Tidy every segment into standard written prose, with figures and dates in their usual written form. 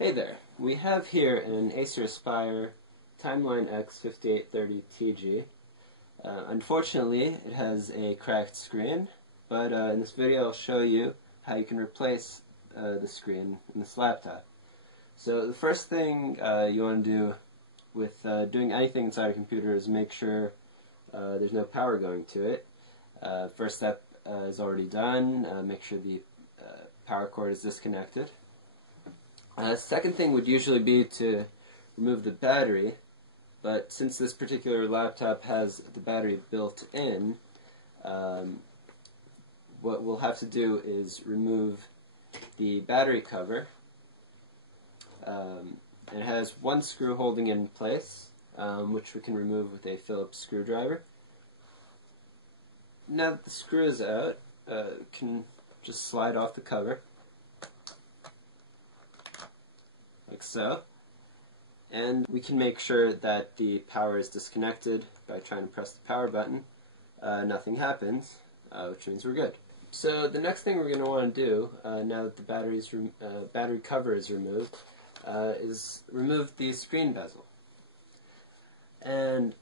Hey there, we have here an Acer Aspire TimelineX 5830TG. Unfortunately, it has a cracked screen, but in this video I'll show you how you can replace the screen in this laptop. So the first thing you want to do with doing anything inside a computer is make sure there's no power going to it. First step is already done. Make sure the power cord is disconnected. Second thing would usually be to remove the battery, but since this particular laptop has the battery built in, what we'll have to do is remove the battery cover. It has one screw holding it in place, which we can remove with a Phillips screwdriver. Now that the screw is out, we can just slide off the cover, like so, and we can make sure that the power is disconnected by trying to press the power button. Nothing happens, which means we're good. So the next thing we're going to want to do, now that the battery cover is removed, is remove the screen bezel. And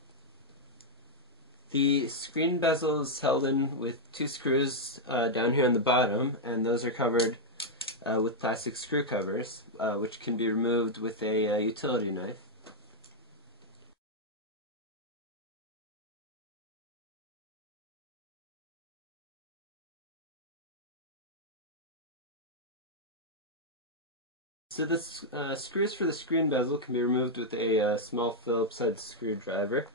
the screen bezel is held in with two screws down here on the bottom, and those are covered with plastic screw covers, which can be removed with a utility knife. So the screws for the screen bezel can be removed with a small Phillips head screwdriver.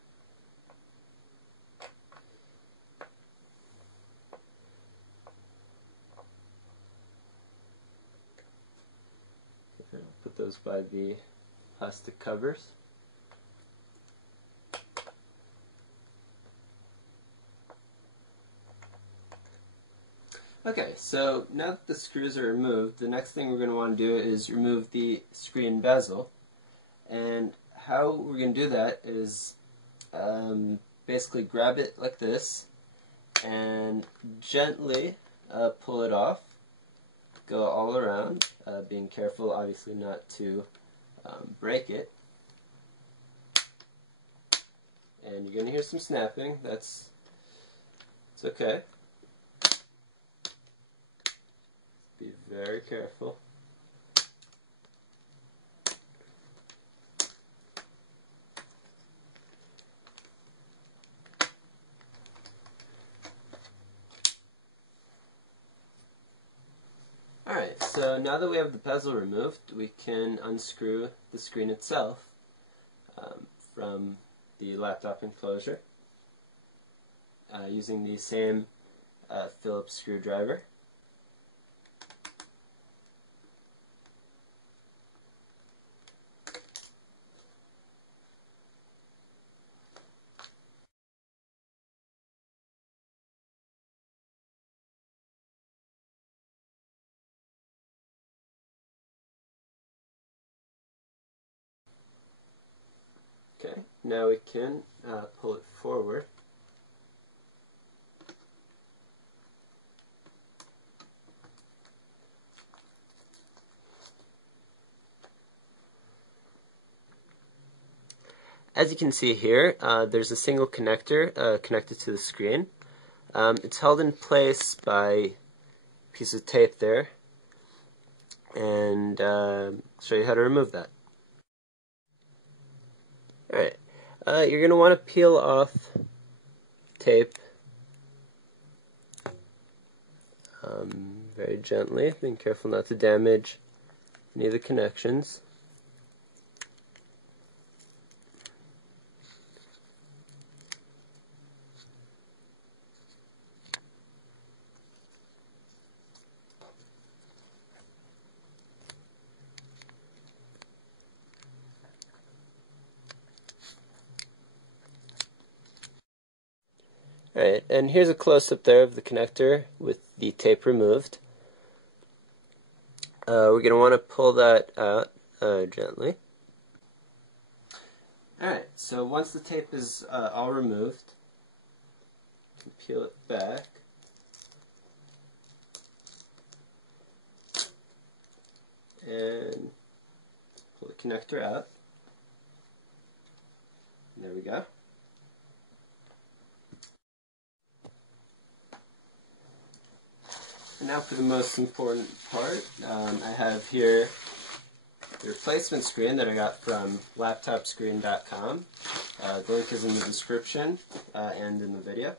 Put those by the plastic covers. Okay, so now that the screws are removed, the next thing we're going to want to do is remove the screen bezel. And how we're going to do that is basically grab it like this and gently pull it off. Go all around, being careful obviously not to break it. And you're going to hear some snapping. It's okay. Be very careful. Alright, so now that we have the bezel removed, we can unscrew the screen itself from the laptop enclosure using the same Phillips screwdriver. Okay, now we can pull it forward. As you can see here, there's a single connector connected to the screen. It's held in place by a piece of tape there, and I'll show you how to remove that. Alright, you're going to want to peel off tape very gently, being careful not to damage any of the connections. Alright, and here's a close-up there of the connector with the tape removed. We're going to want to pull that out gently. Alright, so once the tape is all removed, you can peel it back. And pull the connector out. There we go. And now for the most important part, I have here the replacement screen that I got from laptopscreen.com. The link is in the description and in the video.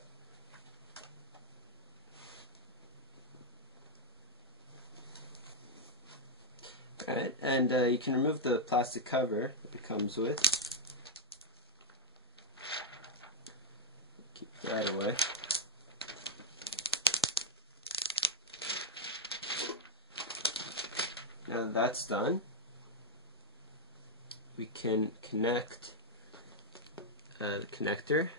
Alright, and you can remove the plastic cover that it comes with. Keep that away. Now that that's done, we can connect the connector.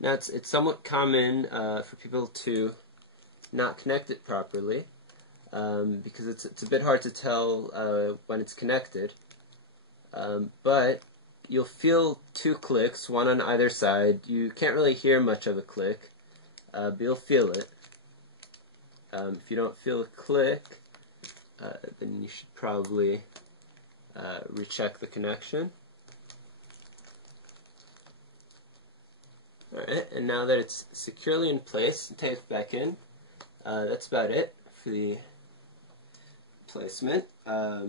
Now it's somewhat common for people to not connect it properly because it's a bit hard to tell when it's connected. But you'll feel two clicks, one on either side. You can't really hear much of a click, but you'll feel it. If you don't feel a click, then you should probably recheck the connection. Alright, and now that it's securely in place and taped back in, that's about it for the placement. Now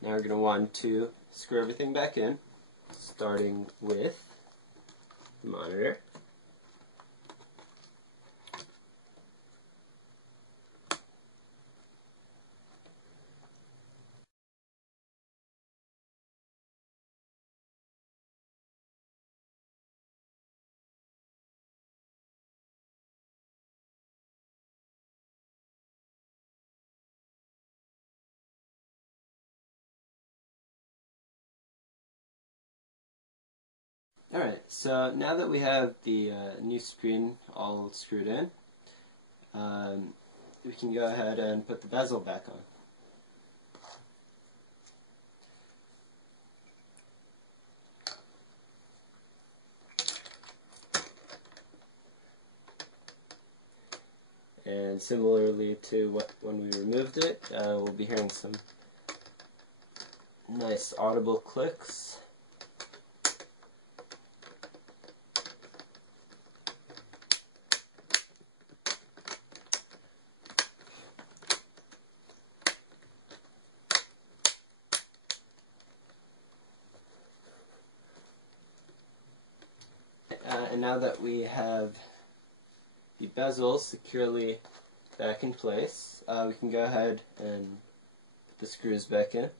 we're going to want to screw everything back in, starting with the monitor. Alright, so now that we have the new screen all screwed in, we can go ahead and put the bezel back on. And similarly to when we removed it, we'll be hearing some nice audible clicks. And now that we have the bezel securely back in place, we can go ahead and put the screws back in.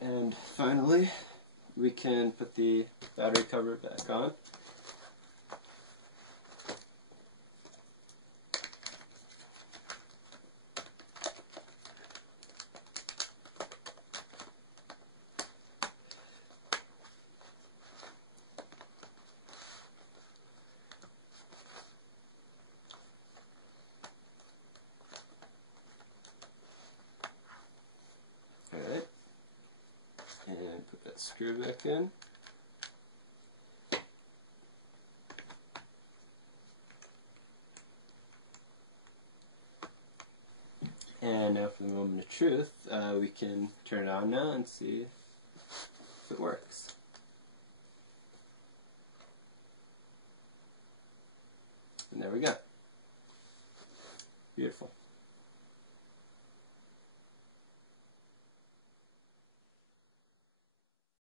And finally, we can put the battery cover back on. Alright. And put that screw back in. And now for the moment of truth, we can turn it on now and see if it works. And there we go. Beautiful.